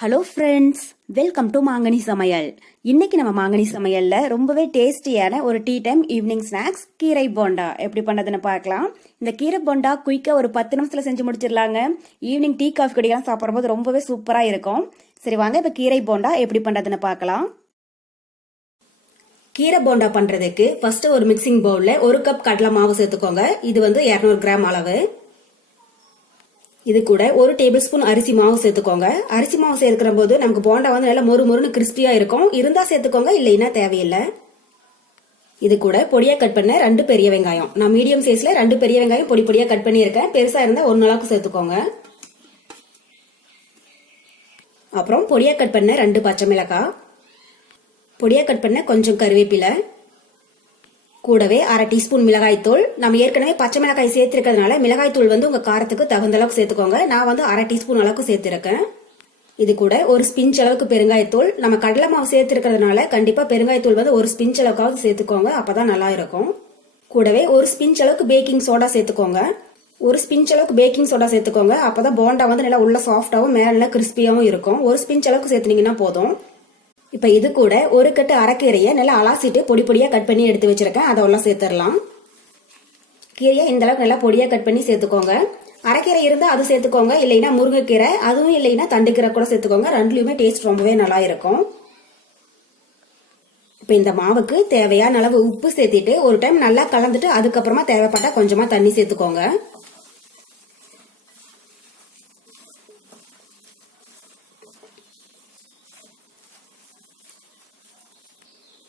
Hello friends, welcome to மாங்கனி சமையல். இன்னைக்கு நம்ம மாங்கனி சமையல்ல ரொம்பவே டேஸ்டியான ஒரு டீ டைம் ஈவினிங் ஸ்நாக்ஸ் கீரை போண்டா எப்படி பண்ணதுன்னு பார்க்கலாம். இந்த கீரை போண்டா குயிக்கா ஒரு 10 நிமிஷத்துல செஞ்சு முடிச்சிடலாங்க. ஈவினிங் டீ காஃபி கடிலாம் சாப்பிடும்போது ரொம்பவே சூப்பரா இருக்கும். சரி வாங்க இப்ப கீரை போண்டா எப்படி பண்றதுன்னு பார்க்கலாம். கீரை போண்டா பண்றதுக்கு ஃபர்ஸ்ட் ஒரு மிக்சிங் பவுல்ல 1 கப் கடலை மாவு சேர்த்துக்கோங்க. இது 200 கிராம் அளவு. இது கூட 1 டேபிள் ஸ்பூன் அரிசி மாவு சேர்த்துக்கோங்க. அரிசி மாவு சேர்க்கிற போது நமக்கு போண்டா நல்லா மொறுமொறுன்னு கிறிஸ்பியா இருக்கும். இருந்தா சேர்த்துக்கோங்க, இல்லைன்னா தேவையில்லை. இது கூட பொடியா கட் பண்ண 2 பெரிய வெங்காயம், நான் மீடியம் சைஸ்ல 2 பெரிய வெங்காயம் பொடி பொடியா கட் பண்ணி இருக்கேன். பெருசா இருந்தா 1 அளவுக்கு சேர்த்துக்கோங்க. அப்புறம் பொடியா கட் பண்ண 2 பச்சை மிளகாய், பொடியா கட் பண்ண கொஞ்சம் கருவேப்பிலை, கூடவே 1/2 டீஸ்பூன் மிளகாய் தூள். நம்ம ஏற்கனவே பச்சை மிளகாய் சேர்த்திருக்கிறதுனால மிளகாய் தூள் உங்க காரத்துக்கு தகுந்த அளவுக்கு சேர்த்துக்கோங்க. நான் 1/2 டீஸ்பூன் அளவுக்கு சேர்த்திருக்கேன். இது கூட ஒரு ஸ்பிஞ்ச் அளவுக்கு பெருங்காயத்தூள். நம்ம கடலை மாவு சேர்த்திருக்கிறதுனால கண்டிப்பா பெருங்காயத்தூள் ஒரு ஸ்பிஞ்ச் அளவுக்காவது சேர்த்துக்கோங்க, அப்பதான் நல்லா இருக்கும். கூடவே ஒரு ஸ்பிஞ்ச் அளவுக்கு பேக்கிங் சோடா சேர்த்துக்கோங்க. ஒரு ஸ்பிஞ்ச் அளவுக்கு பேக்கிங் சோடா சேர்த்துக்கோங்க, அப்பதான் போண்டா நல்லா உள்ள சாஃப்டாவும் மேல நல்லா கிறிஸ்பியாவும் இருக்கும். ஒரு ஸ்பிஞ்ச் அளவுக்கு சேர்த்துனீங்கன்னா போதும். இப்ப இது கூட ஒரு கட்டு அரைக்கீரையை நல்லா அலாசிட்டு பொடி பொடியா கட் பண்ணி எடுத்து வச்சிருக்கேன். அதெல்லாம் சேர்த்துடலாம். கீரையை இந்த அளவுக்கு நல்லா பொடியா கட் பண்ணி சேர்த்துக்கோங்க. அரைக்கீரை இருந்தா அது சேர்த்துக்கோங்க, இல்லைன்னா முருங்கைக்கீரை, அதுவும் இல்லைன்னா தண்டுக்கீரை கூட சேர்த்துக்கோங்க. ரெண்டுலயுமே டேஸ்ட் ரொம்பவே நல்லா இருக்கும். இப்ப இந்த மாவுக்கு தேவையான அளவு உப்பு சேர்த்திட்டு ஒரு டைம் நல்லா கலந்துட்டு அதுக்கப்புறமா தேவைப்பட்டா கொஞ்சமா தண்ணி சேர்த்துக்கோங்க.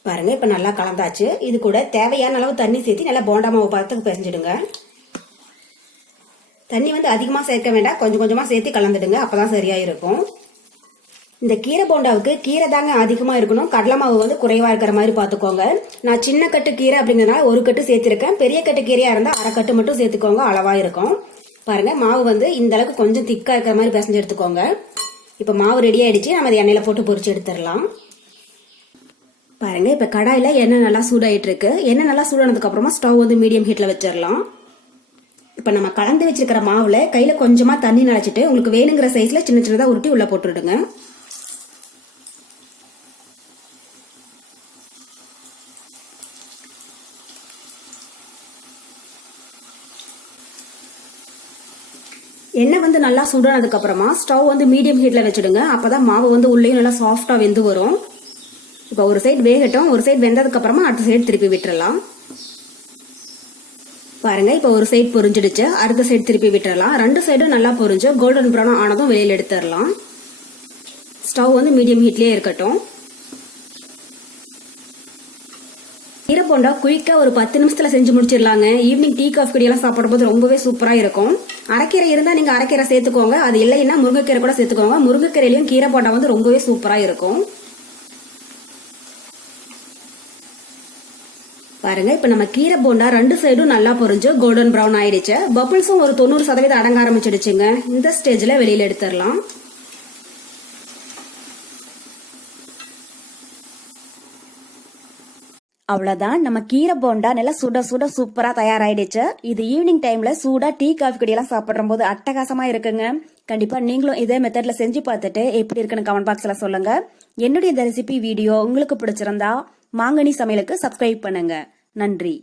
பாருங்க, இப்ப நல்லா கலந்தாச்சு. இது கூட தேவையான அளவு தண்ணி சேர்த்து நல்லா போண்டா மாவு பார்த்து பிசைஞ்சிடுங்க. தண்ணி அதிகமா சேர்க்க வேண்டாம், கொஞ்சம் கொஞ்சமா சேர்த்து கலந்துடுங்க, அப்பதான் சரியா இருக்கும். இந்த கீரை போண்டாவுக்கு கீரை தாங்க அதிகமா இருக்கணும், கடலை மாவு குறைவா இருக்கிற மாதிரி பாத்துக்கோங்க. நான் சின்ன கட்டு கீரை அப்படிங்கறதுனால 1 கட்டு சேர்த்திருக்கேன். பெரிய கட்டு கீரையா இருந்தா 1/2 கட்டு மட்டும் சேர்த்துக்கோங்க, அளவா இருக்கும். பாருங்க, மாவு இந்த அளவுக்கு கொஞ்சம் திக்கா இருக்கிற மாதிரி பிசைஞ்சு எடுத்துக்கோங்க. இப்ப மாவு ரெடி ஆயிடுச்சு. நம்ம அதை எண்ணெயில போட்டு பொரிச்சு எடுத்துடலாம். பாருங்க, இப்ப கடாயில எண்ணெய் நல்லா சூடாயிட்டு இருக்கு. எண்ணெய் நல்லா சூடானதுக்கு அப்புறமா ஸ்டவ் மீடியம் ஹீட்ல வச்சிடலாம். இப்ப நம்ம கலந்து வச்சிருக்கிற மாவுல கையில கொஞ்சமா தண்ணி நினைச்சிட்டு உங்களுக்கு வேணுங்கிற சைஸ்ல சின்ன சின்னதா உருட்டி உள்ள போட்டுடுங்க. எண்ணெய் நல்லா சூடானதுக்கு அப்புறமா ஸ்டவ் மீடியம் ஹீட்ல வச்சிடுங்க. அப்பதான் மாவு உள்ளேயும் நல்லா சாஃப்டா வெந்து வரும். இப்ப ஒரு சைடு வேகட்டும். ஒரு சைடு வெந்ததுக்கு அப்புறமா அடுத்த சைடு திருப்பி விட்டுறலாம். பாருங்க, இப்ப ஒரு சைடு பொரிஞ்சிடுச்சு, அடுத்த சைடு திருப்பி விட்டுறலாம். 2 சைடும் நல்லா பொரிஞ்சு கோல்டன் ப்ரௌன் ஆனதும் வெளியில எடுத்துடலாம். ஸ்டவ் மீடியம் ஹீட்லயே இருக்கட்டும். கீரை போண்டா குயிக்கா ஒரு 10 நிமிஷத்துல செஞ்சு முடிச்சிடலாங்க. ஈவினிங் டீ காஃபி கடியெல்லாம் சாப்பிடும்போது ரொம்பவே சூப்பரா இருக்கும். அரைக்கீரை இருந்தா நீங்க அரைக்கீரை சேர்த்துக்கோங்க, அது இல்லைன்னா முருங்கைக்கீரை கூட சேர்த்துக்கோங்க. முருங்கைக்கீரையிலையும் கீரை போண்டா ரொம்பவே சூப்பரா இருக்கும். பாருங்க, இப்ப நம்ம கீரை போண்டா 2 சைடும் நல்லா பொரிஞ்சு கோல்டன் பிரவுன் ஆயிடுச்சு. பபிள்ஸும் ஒரு 90% அடங்க ஆரம்பிச்சிடுச்சுங்க. இந்த ஸ்டேஜ்ல வெளியில எடுத்துடலாம். அவ்வளவுதான், நம்ம கீரை போண்டா நல்லா சுட சுட சூப்பரா தயாராயிடுச்சு. இது ஈவினிங் டைம்ல சூடா டீ காஃபி கடியெல்லாம் சாப்பிடுற போது அட்டகாசமா இருக்குங்க. கண்டிப்பா நீங்களும் இதே மெத்தட்ல செஞ்சு பார்த்துட்டு எப்படி இருக்குன்னு கமெண்ட் பாக்ஸ்ல சொல்லுங்க. என்னுடைய இந்த ரெசிபி வீடியோ உங்களுக்கு பிடிச்சிருந்தா மாங்கனி சமையலுக்கு சப்ஸ்கிரைப் பண்ணுங்க. நன்றி.